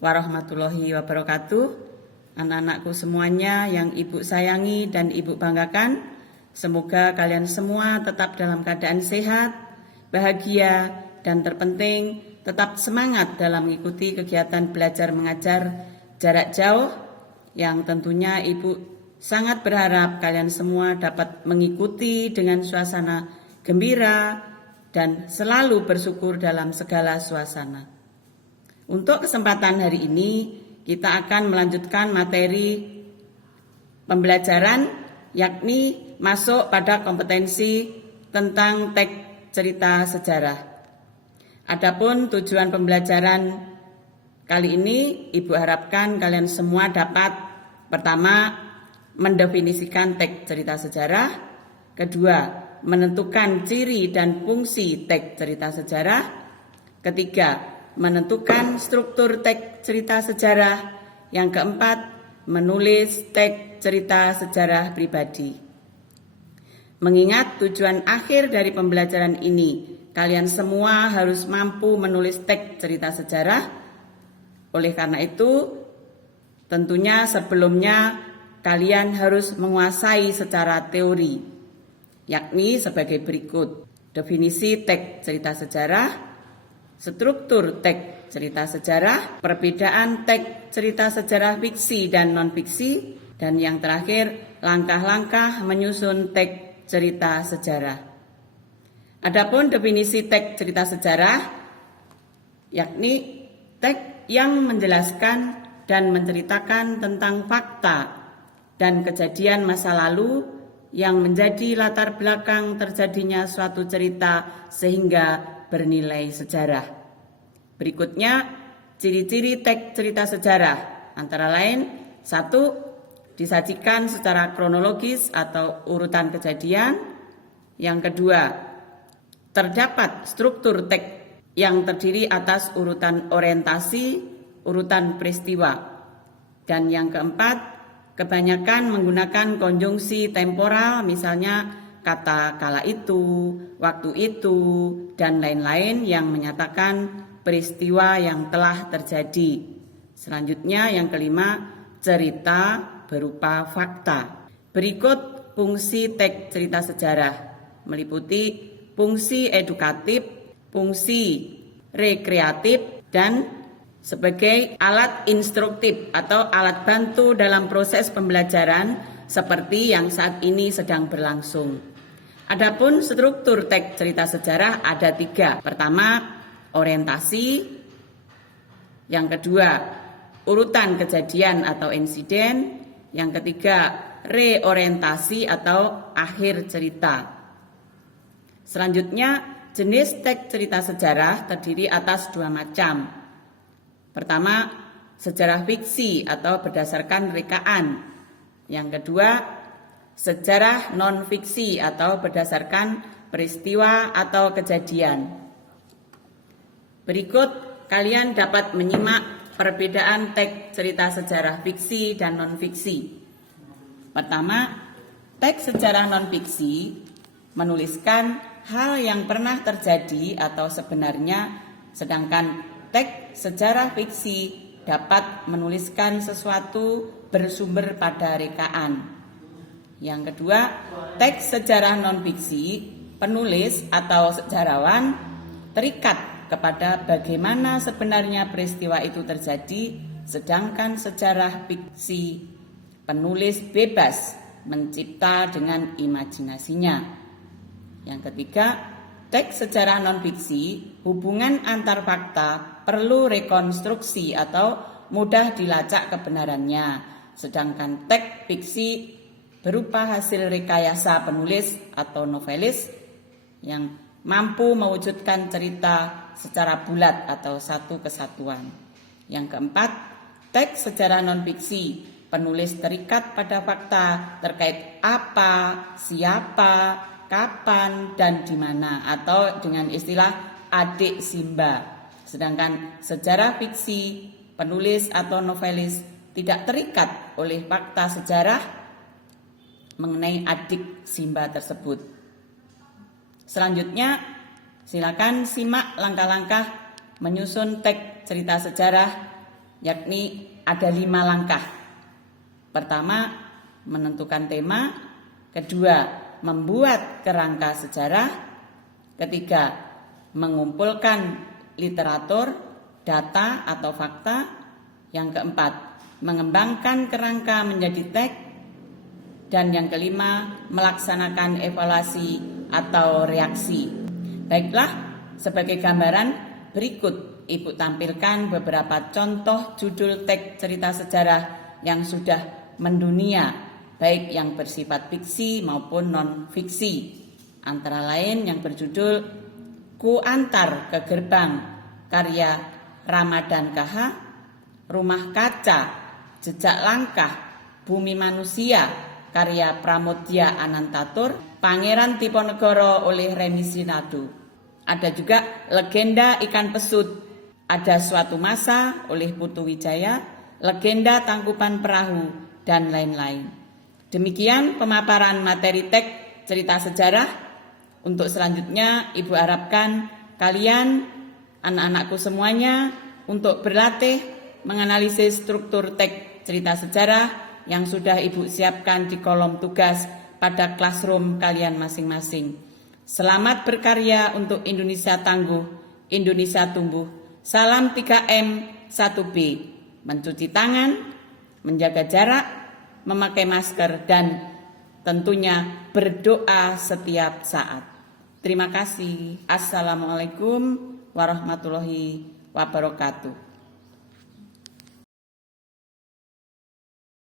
warahmatullahi wabarakatuh. Anak-anakku semuanya yang Ibu sayangi dan Ibu banggakan, semoga kalian semua tetap dalam keadaan sehat, bahagia, dan terpenting tetap semangat dalam mengikuti kegiatan belajar mengajar jarak jauh yang tentunya Ibu sangat berharap kalian semua dapat mengikuti dengan suasana gembira dan selalu bersyukur dalam segala suasana. Untuk kesempatan hari ini, kita akan melanjutkan materi pembelajaran, yakni masuk pada kompetensi tentang teks cerita sejarah. Adapun tujuan pembelajaran kali ini, Ibu harapkan kalian semua dapat pertama, mendefinisikan teks cerita sejarah, kedua, menentukan ciri dan fungsi teks cerita sejarah, ketiga, menentukan struktur teks cerita sejarah, yang keempat, menulis teks cerita sejarah pribadi. Mengingat tujuan akhir dari pembelajaran ini, kalian semua harus mampu menulis teks cerita sejarah. Oleh karena itu, tentunya sebelumnya kalian harus menguasai secara teori, yakni sebagai berikut: definisi teks cerita sejarah, struktur teks cerita sejarah, perbedaan teks cerita sejarah fiksi dan non-fiksi, dan yang terakhir, langkah-langkah menyusun teks cerita sejarah. Adapun definisi teks cerita sejarah, yakni teks yang menjelaskan dan menceritakan tentang fakta dan kejadian masa lalu yang menjadi latar belakang terjadinya suatu cerita sehingga bernilai sejarah. Berikutnya, ciri-ciri teks cerita sejarah antara lain: 1. Disajikan secara kronologis atau urutan kejadian. Yang kedua, terdapat struktur teks yang terdiri atas urutan orientasi, urutan peristiwa. Dan yang keempat, kebanyakan menggunakan konjungsi temporal, misalnya kata kala itu, waktu itu, dan lain-lain yang menyatakan peristiwa yang telah terjadi. Selanjutnya yang kelima, cerita berupa fakta. Berikut fungsi teks cerita sejarah, meliputi fungsi edukatif, fungsi rekreatif, dan sebagai alat instruktif atau alat bantu dalam proses pembelajaran seperti yang saat ini sedang berlangsung. Adapun struktur teks cerita sejarah ada 3. Pertama, orientasi. Yang kedua, urutan kejadian atau insiden. Yang ketiga, reorientasi atau akhir cerita. Selanjutnya, jenis teks cerita sejarah terdiri atas 2 macam. Pertama, sejarah fiksi atau berdasarkan rekaan. Yang kedua, sejarah non-fiksi atau berdasarkan peristiwa atau kejadian. Berikut kalian dapat menyimak perbedaan teks cerita sejarah fiksi dan non-fiksi. Pertama, teks sejarah non-fiksi menuliskan hal yang pernah terjadi atau sebenarnya, sedangkan teks sejarah fiksi dapat menuliskan sesuatu bersumber pada rekaan. Yang kedua, teks sejarah non-fiksi, penulis atau sejarawan terikat kepada bagaimana sebenarnya peristiwa itu terjadi, sedangkan sejarah fiksi, penulis bebas mencipta dengan imajinasinya. Yang ketiga, teks sejarah non-fiksi, hubungan antar fakta perlu rekonstruksi atau mudah dilacak kebenarannya, sedangkan teks fiksi berupa hasil rekayasa penulis atau novelis yang mampu mewujudkan cerita secara bulat atau satu kesatuan. Yang keempat, teks sejarah non-fiksi, penulis terikat pada fakta terkait apa, siapa, kapan, dan di mana, atau dengan istilah adik Simba. Sedangkan sejarah fiksi, penulis atau novelis tidak terikat oleh fakta sejarah mengenai adik Simba tersebut. Selanjutnya, silakan simak langkah-langkah menyusun teks cerita sejarah yakni ada 5 langkah. Pertama, menentukan tema. Kedua, membuat kerangka sejarah. Ketiga, mengumpulkan literatur, data atau fakta. Yang keempat, mengembangkan kerangka menjadi teks. Dan yang kelima, melaksanakan evaluasi atau reaksi. Baiklah, sebagai gambaran berikut Ibu tampilkan beberapa contoh judul teks cerita sejarah yang sudah mendunia, baik yang bersifat fiksi maupun non-fiksi. Antara lain yang berjudul Ku Antar ke Gerbang, karya Ramadan KH, Rumah Kaca, Jejak Langkah, Bumi Manusia, karya Pramodya Anantatur, Pangeran Diponegoro oleh Remi Sinadu. Ada juga Legenda Ikan Pesut, Ada Suatu Masa oleh Putu Wijaya, Legenda Tangkuban Perahu, dan lain-lain. Demikian pemaparan materi teks cerita sejarah. Untuk selanjutnya, Ibu harapkan kalian, anak-anakku semuanya, untuk berlatih menganalisis struktur teks cerita sejarah yang sudah Ibu siapkan di kolom tugas pada classroom kalian masing-masing. Selamat berkarya untuk Indonesia Tangguh, Indonesia Tumbuh. Salam 3M 1B, mencuci tangan, menjaga jarak, memakai masker, dan tentunya berdoa setiap saat. Terima kasih. Assalamualaikum warahmatullahi wabarakatuh.